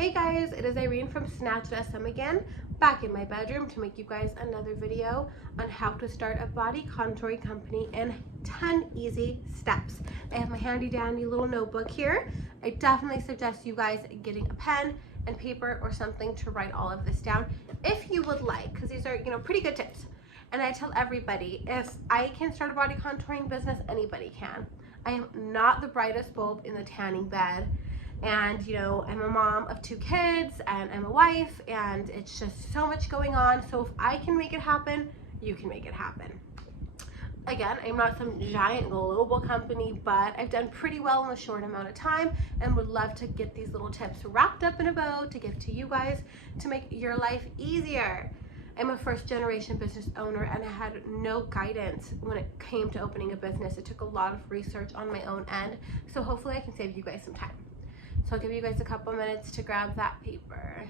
Hey guys, it is Irene from Snatched SM again, back in my bedroom to make you guys another video on how to start a body contouring company in 10 easy steps. I have my handy dandy little notebook here. I definitely suggest you guys getting a pen and paper or something to write all of this down if you would like, because these are, pretty good tips. And I tell everybody, if I can start a body contouring business, anybody can. I am not the brightest bulb in the tanning bed. And I'm a mom of 2 kids and I'm a wife, and it's just so much going on. So if I can make it happen, you can make it happen. Again, I'm not some giant global company, but I've done pretty well in a short amount of time and would love to get these little tips wrapped up in a bow to give to you guys to make your life easier. I'm a first-generation business owner and I had no guidance when it came to opening a business. It took a lot of research on my own end, so hopefully I can save you guys some time. So I'll give you guys a couple minutes to grab that paper.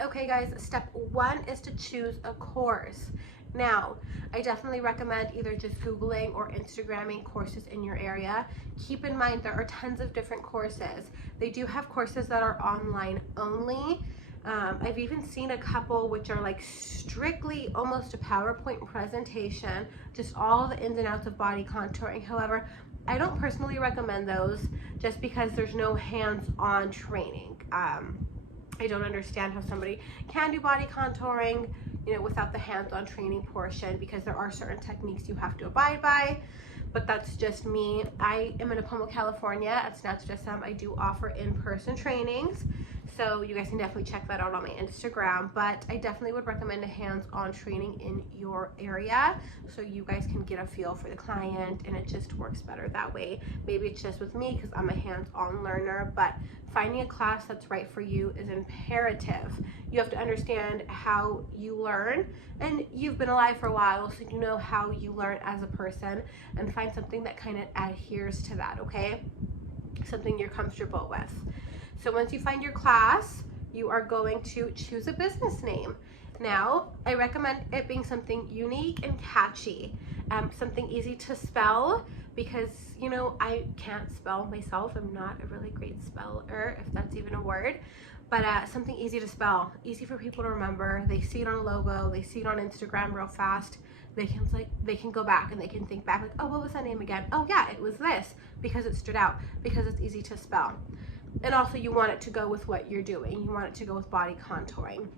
Okay guys, step 1 is to choose a course. Now, I definitely recommend either just Googling or Instagramming courses in your area. Keep in mind there are tons of different courses. They do have courses that are online only. I've even seen a couple which are like strictly almost a PowerPoint presentation, just all the ins and outs of body contouring. However, I don't personally recommend those just because there's no hands-on training. I don't understand how somebody can do body contouring, without the hands-on training portion, because there are certain techniques you have to abide by. But that's just me. I am in Apoma, California at Snatched SM. I do offer in-person trainings, so you guys can definitely check that out on my Instagram. But I definitely would recommend a hands-on training in your area so you guys can get a feel for the client, and it just works better that way. Maybe it's just with me because I'm a hands-on learner, but finding a class that's right for you is imperative. You have to understand how you learn, and you've been alive for a while, so you know how you learn as a person, and find something that kind of adheres to that, okay? Something you're comfortable with. So once you find your class, you are going to choose a business name. Now, I recommend it being something unique and catchy, something easy to spell, because I can't spell myself. I'm not a really great speller, if that's even a word, but something easy to spell, easy for people to remember. They see it on a logo, they see it on Instagram real fast. They can go back and they can think back like, oh, what was that name again? Oh yeah, it was this, because it stood out, because it's easy to spell. And also you want it to go with what you're doing. You want it to go with body contouring.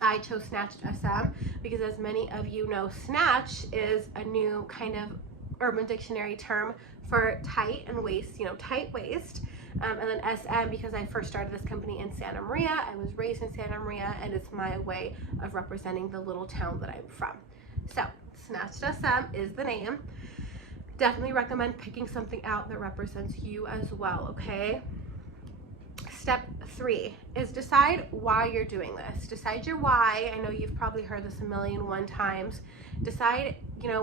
I chose Snatched SM because, as many of you know, snatch is a new kind of Urban Dictionary term for tight and waist, tight waist. And then SM because I first started this company in Santa Maria. I was raised in Santa Maria, and it's my way of representing the little town that I'm from. So Snatched SM is the name. Definitely recommend picking something out that represents you as well, okay? Step 3 is decide why you're doing this. Decide your why. I know you've probably heard this 1,000,001 times. Decide,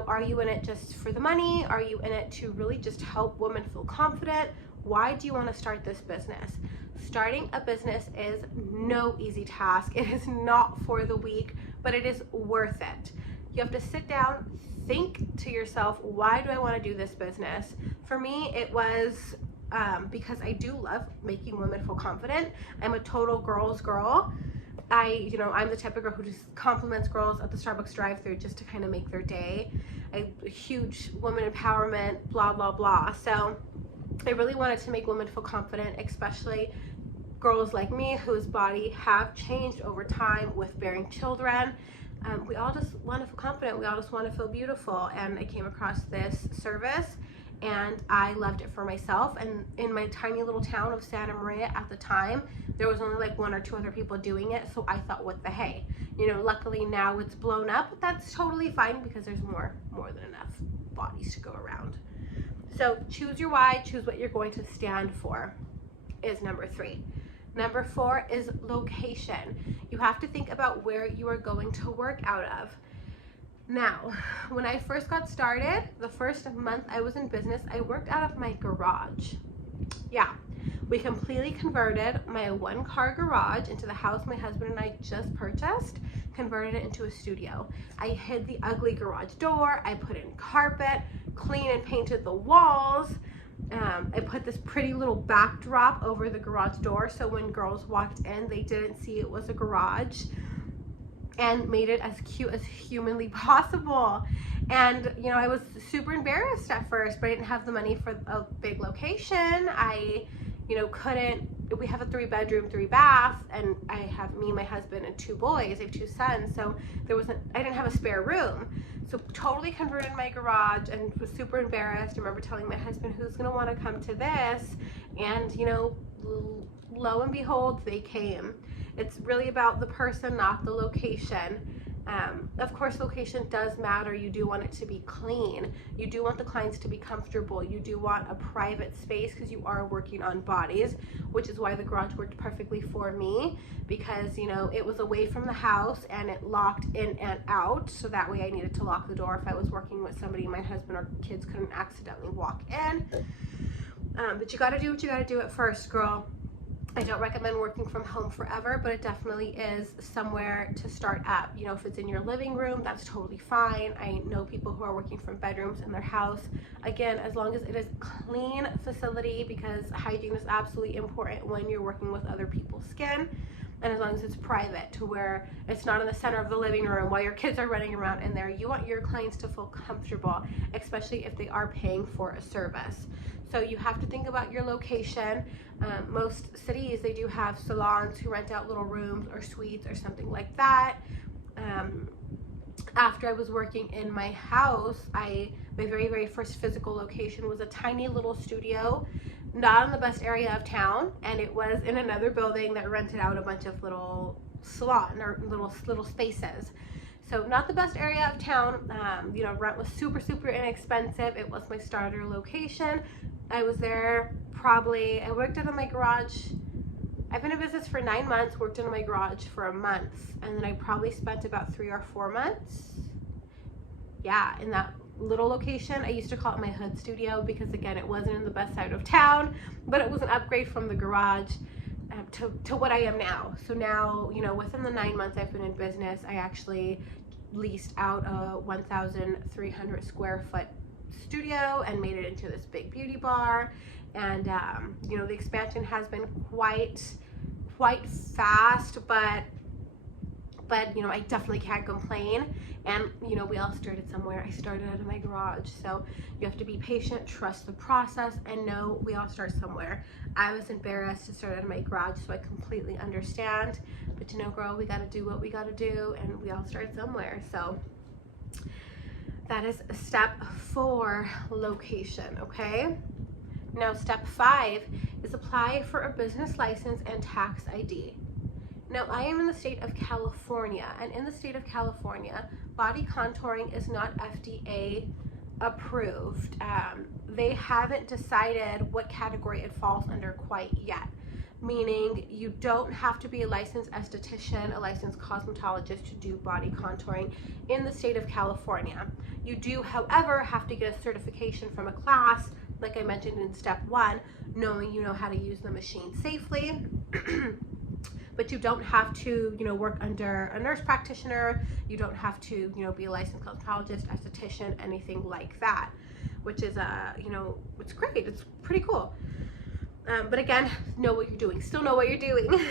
are you in it just for the money? Are you in it to really just help women feel confident? Why do you want to start this business? Starting a business is no easy task. It is not for the weak, but it is worth it. You have to sit down, think to yourself, why do I want to do this business? For me, it was because I do love making women feel confident. I'm a total girl's girl. I'm the type of girl who just compliments girls at the Starbucks drive-thru just to kind of make their day. I'm a huge woman empowerment, blah, blah, blah. So I really wanted to make women feel confident, especially girls like me whose body have changed over time with bearing children. We all just want to feel confident. We all just want to feel beautiful. And I came across this service and I loved it for myself. And in my tiny little town of Santa Maria at the time, there was only like 1 or 2 other people doing it. So I thought, what the hey? Luckily now it's blown up, but that's totally fine because there's more than enough bodies to go around. So choose your why, choose what you're going to stand for is number 3. Number 4 is location. You have to think about where you are going to work out of. Now, when I first got started, the first month I was in business, I worked out of my garage. Yeah, We completely converted my 1-car garage into the house my husband and I just purchased, converted it into a studio. I hid the ugly garage door, I put in carpet, clean and painted the walls. I put this pretty little backdrop over the garage door so when girls walked in, they didn't see it was a garage, and made it as cute as humanly possible. And you know, I was super embarrassed at first, but I didn't have the money for a big location. I, you know, we have a 3-bedroom, 3-bath, and I have me, my husband, and 2 boys. I have 2 sons, so I didn't have a spare room. So totally converted my garage and was super embarrassed. I remember telling my husband, who's gonna wanna come to this? And you know, lo and behold, they came. It's really about the person, not the location. Of course, location does matter. You do want it to be clean. You do want the clients to be comfortable. You do want a private space because you are working on bodies, which is why the garage worked perfectly for me, because you know, it was away from the house and it locked in and out. So that way I needed to lock the door if I was working with somebody my husband or kids couldn't accidentally walk in. But you gotta do what you gotta do at first, girl. I don't recommend working from home forever, but it definitely is somewhere to start up. You know, if it's in your living room, that's totally fine. I know people who are working from bedrooms in their house. Again, as long as it is clean facility, because hygiene is absolutely important when you're working with other people's skin. And as long as it's private, to where it's not in the center of the living room while your kids are running around in there. You want your clients to feel comfortable, especially if they are paying for a service. So you have to think about your location. Most cities, they do have salons who rent out little rooms or suites or something like that. After I was working in my house, my very first physical location was a tiny little studio, not in the best area of town, and it was in another building that rented out a bunch of little salon or little spaces. So not the best area of town. You know, rent was super inexpensive. It was my starter location. I was there I worked out of my garage. I've been in business for 9 months, worked in my garage for a month, and then I probably spent about 3 or 4 months, yeah, in that little location. I used to call it my hood studio because, again, it wasn't in the best side of town, but it was an upgrade from the garage to what I am now. So now, you know, within the 9 months I've been in business, I actually leased out a 1,300 square foot studio and made it into this big beauty bar. And you know, the expansion has been quite fast, but you know, I definitely can't complain. And you know, we all started somewhere. I started out of my garage, so you have to be patient, trust the process, and know we all start somewhere. I was embarrassed to start out of my garage, so I completely understand. But you know, girl, we got to do what we got to do, and we all start somewhere. So that is step 4, location. Okay, now step 5 is apply for a business license and tax ID. Now, I am in the state of California, and in the state of California, body contouring is not FDA approved. They haven't decided what category it falls under quite yet, meaning you don't have to be a licensed esthetician, a licensed cosmetologist to do body contouring in the state of California. You do, however, have to get a certification from a class, like I mentioned in step 1, knowing you know how to use the machine safely. But you don't have to, you know, work under a nurse practitioner. You don't have to, you know, be a licensed cosmetologist, esthetician, anything like that, which is, you know, it's great. It's pretty cool. But again, know what you're doing. Still know what you're doing.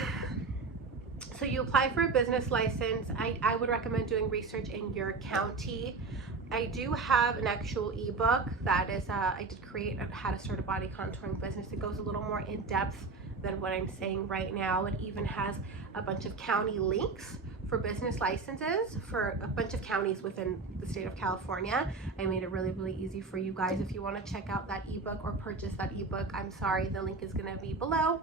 So you apply for a business license. I would recommend doing research in your county. I do have an actual ebook that is, I did create how to start a body contouring business. It goes a little more in depth than what I'm saying right now. It even has a bunch of county links for business licenses for a bunch of counties within the state of California. I made it really easy for you guys. If you want to check out that ebook or purchase that ebook, I'm sorry, the link is going to be below.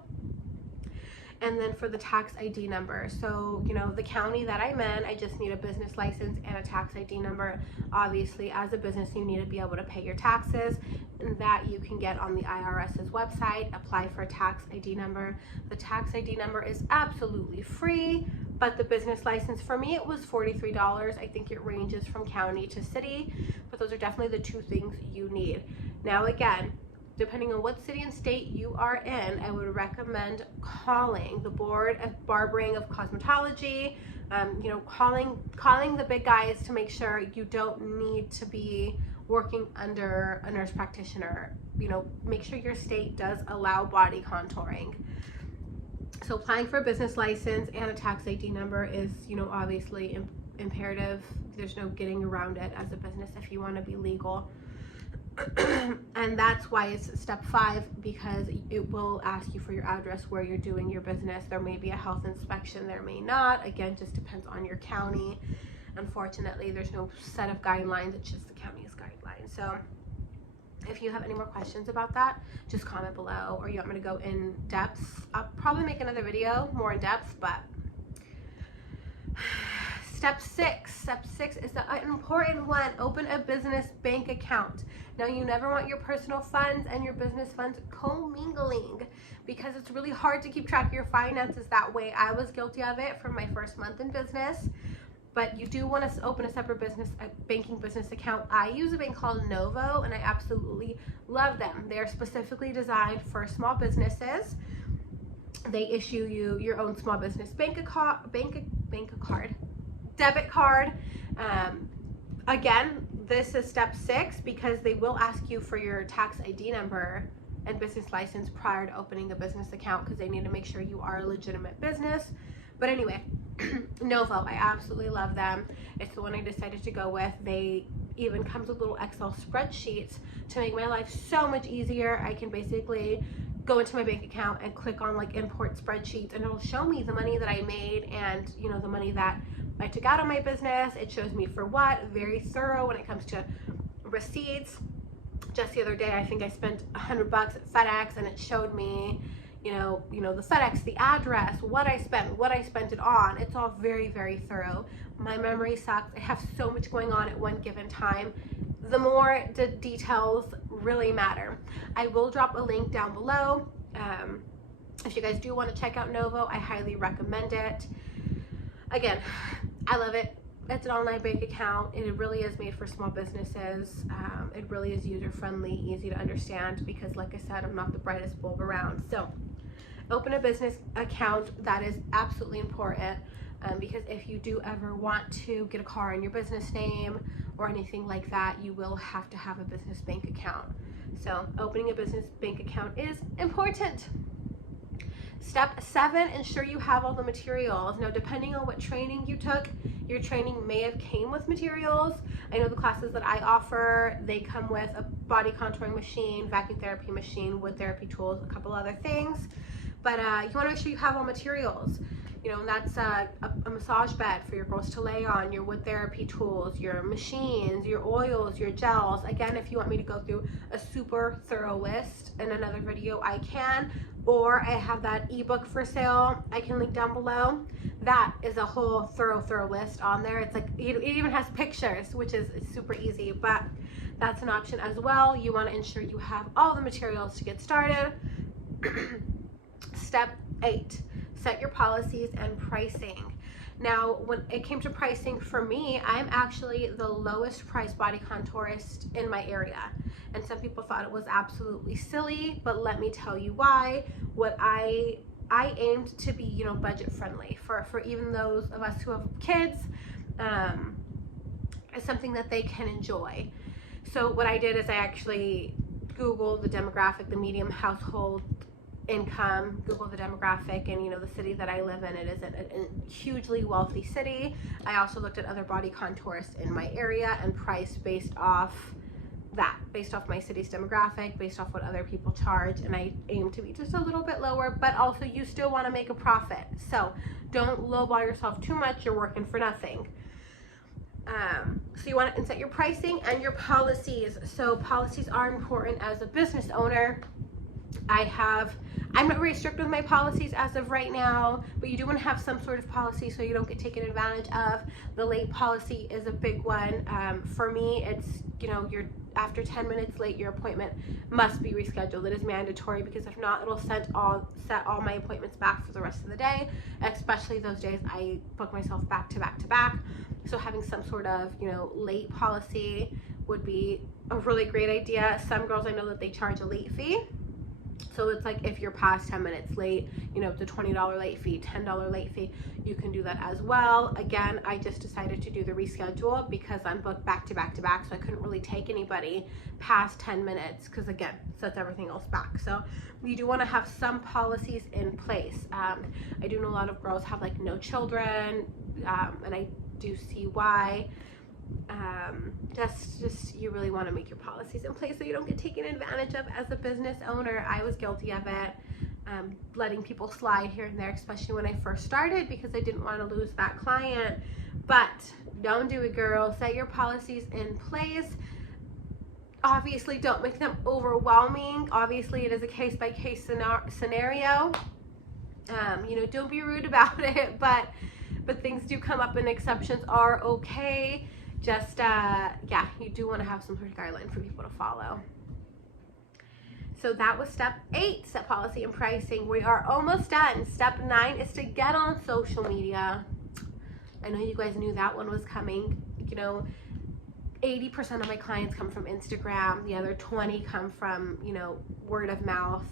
And then for the tax ID number, so you know, the county that I'm in, I just need a business license and a tax ID number. Obviously, as a business, you need to be able to pay your taxes, and that you can get on the IRS's website. Apply for a tax ID number. The tax ID number is absolutely free, but the business license, for me, it was $43. I think it ranges from county to city, but those are definitely the 2 things you need. Now again, depending on what city and state you are in, I would recommend calling the Board of Barbering of Cosmetology, you know, calling the big guys to make sure you don't need to be working under a nurse practitioner. You know, make sure your state does allow body contouring. So applying for a business license and a tax ID number is, you know, obviously imperative. There's no getting around it as a business if you want to be legal. And that's why it's step 5, because it will ask you for your address where you're doing your business. There may be a health inspection, there may not. Again, just depends on your county. Unfortunately, there's no set of guidelines, it's just the county's guidelines. So if you have any more questions about that, just comment below, or you want me to go in depth. I'll probably make another video more in depth, but Step 6 is an important one. Open a business bank account. Now, you never want your personal funds and your business funds commingling, because it's really hard to keep track of your finances that way. I was guilty of it for my first month in business, but you do want to open a separate banking business account. I use a bank called Novo, and I absolutely love them. They're specifically designed for small businesses. They issue you your own small business debit card. Again, this is step 6 because they will ask you for your tax ID number and business license prior to opening a business account, because they need to make sure you are a legitimate business. But anyway, Novo, I absolutely love them. It's the one I decided to go with. They even comes with little Excel spreadsheets to make my life so much easier. I can basically go into my bank account and click on like import spreadsheets, and it'll show me the money that I made and, you know, the money that I took out of my business. It shows me for what. Very thorough when it comes to receipts. Just the other day, I think I spent $100 at FedEx, and it showed me, you know, the FedEx, the address, what I spent it on. It's all very, very thorough. My memory sucks. I have so much going on at one given time. The more the details really matter. I will drop a link down below. If you guys do want to check out Novo, I highly recommend it. Again, I love it. It's an online bank account, and it really is made for small businesses. It really is user-friendly, easy to understand, because like I said, I'm not the brightest bulb around. So open a business account. That is absolutely important, because if you do ever want to get a car in your business name or anything like that, you will have to have a business bank account. So opening a business bank account is important. Step 7, ensure you have all the materials. Now, depending on what training you took, your training may have came with materials. I know the classes that I offer, they come with a body contouring machine, vacuum therapy machine, wood therapy tools, a couple other things. But you want to make sure you have all materials. You know, and that's a massage bed for your girls to lay on, your wood therapy tools, your machines, your oils, your gels. Again, if you want me to go through a super thorough list in another video, I can. Or I have that ebook for sale I can link down below. That is a whole thorough list on there. It's like, it even has pictures, which is super easy, but that's an option as well. You want to ensure you have all the materials to get started. Step 8, set your policies and pricing. Now, when it came to pricing for me, I'm actually the lowest price body contourist in my area. And some people thought it was absolutely silly, but let me tell you why. What I aimed to be, you know, budget friendly for even those of us who have kids, is something that they can enjoy. So what I did is I actually Googled the demographic, the median household income, Google the demographic, and you know, the city that I live in, it is a hugely wealthy city. I also looked at other body contourists in my area and priced based off that, based off my city's demographic, based off what other people charge, and I aim to be just a little bit lower, but also you still want to make a profit. So don't lowball yourself too much, you're working for nothing. So you want to set your pricing and your policies. So policies are important as a business owner. I'm not very strict with my policies as of right now, but you do want to have some sort of policy so you don't get taken advantage of. The late policy is a big one. For me, it's, you know, you're after 10 minutes late, your appointment must be rescheduled. It is mandatory, because if not, it'll set all my appointments back for the rest of the day, especially those days I book myself back to back to back. So having some sort of, you know, late policy would be a really great idea. Some girls I know that they charge a late fee. So it's like if you're past 10 minutes late, you know, it's a $20 late fee, $10 late fee. You can do that as well. Again, I just decided to do the reschedule because I'm booked back to back to back. So I couldn't really take anybody past 10 minutes because, again, sets everything else back. So you do want to have some policies in place. I do know a lot of girls have like no children, and I do see why. Just you really want to make your policies in place so you don't get taken advantage of as a business owner. I was guilty of it, letting people slide here and there, especially when I first started, because I didn't want to lose that client. But don't do it, girl. Set your policies in place. Obviously, don't make them overwhelming. Obviously, it is a case-by-case scenario. You know, don't be rude about it, but things do come up and exceptions are okay. Just, yeah, you do want to have some sort of guideline for people to follow. So that was step 8, set policy and pricing. We are almost done. Step 9 is to get on social media. I know you guys knew that one was coming. You know, 80% of my clients come from Instagram. The other 20 come from, you know, word of mouth.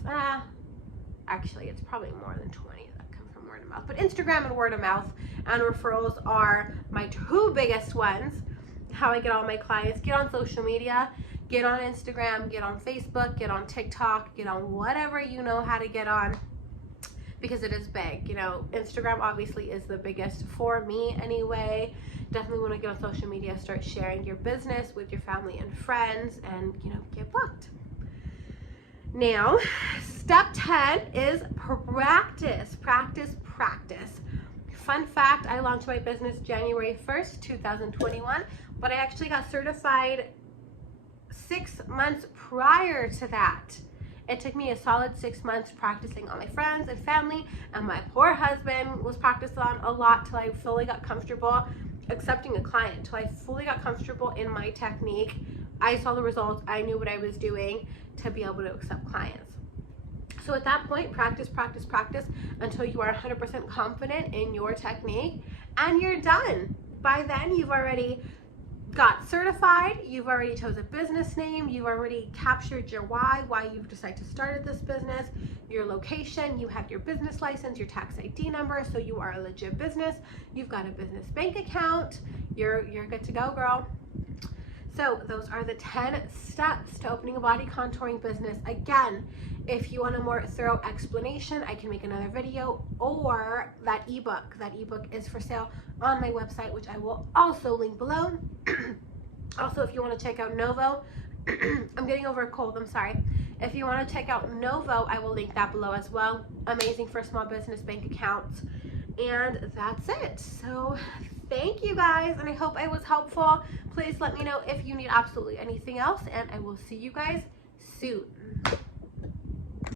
Actually, it's probably more than 20 that come from word of mouth. But Instagram and word of mouth and referrals are my 2 biggest ones. How I get all my clients. Get on social media, get on Instagram, get on Facebook, get on TikTok, get on whatever you know how to get on, because it is big. You know, Instagram obviously is the biggest for me anyway. Definitely want to get on social media, start sharing your business with your family and friends, and, you know, get booked. Now, step 10 is practice, practice, practice. Fun fact, I launched my business January 1st, 2021, but I actually got certified 6 months prior to that. It took me a solid 6 months practicing on my friends and family, and my poor husband was practicing on a lot till I fully got comfortable accepting a client, till I fully got comfortable in my technique. I saw the results, I knew what I was doing to be able to accept clients. So at that point, practice, practice, practice until you are 100% confident in your technique, and you're done. By then, you've already got certified, you've already chose a business name, you've already captured your why you've decided to start this business, your location, you have your business license, your tax ID number, so you are a legit business, you've got a business bank account, you're good to go, girl. So those are the 10 steps to opening a body contouring business. Again, if you want a more thorough explanation, I can make another video, or that ebook. That ebook is for sale on my website, which I will also link below. Also, if you want to check out Novo, I'm getting over a cold, I'm sorry. If you want to check out Novo, I will link that below as well. Amazing for small business bank accounts. And that's it. So thank you guys, and I hope I was helpful. Please let me know if you need absolutely anything else, and I will see you guys soon.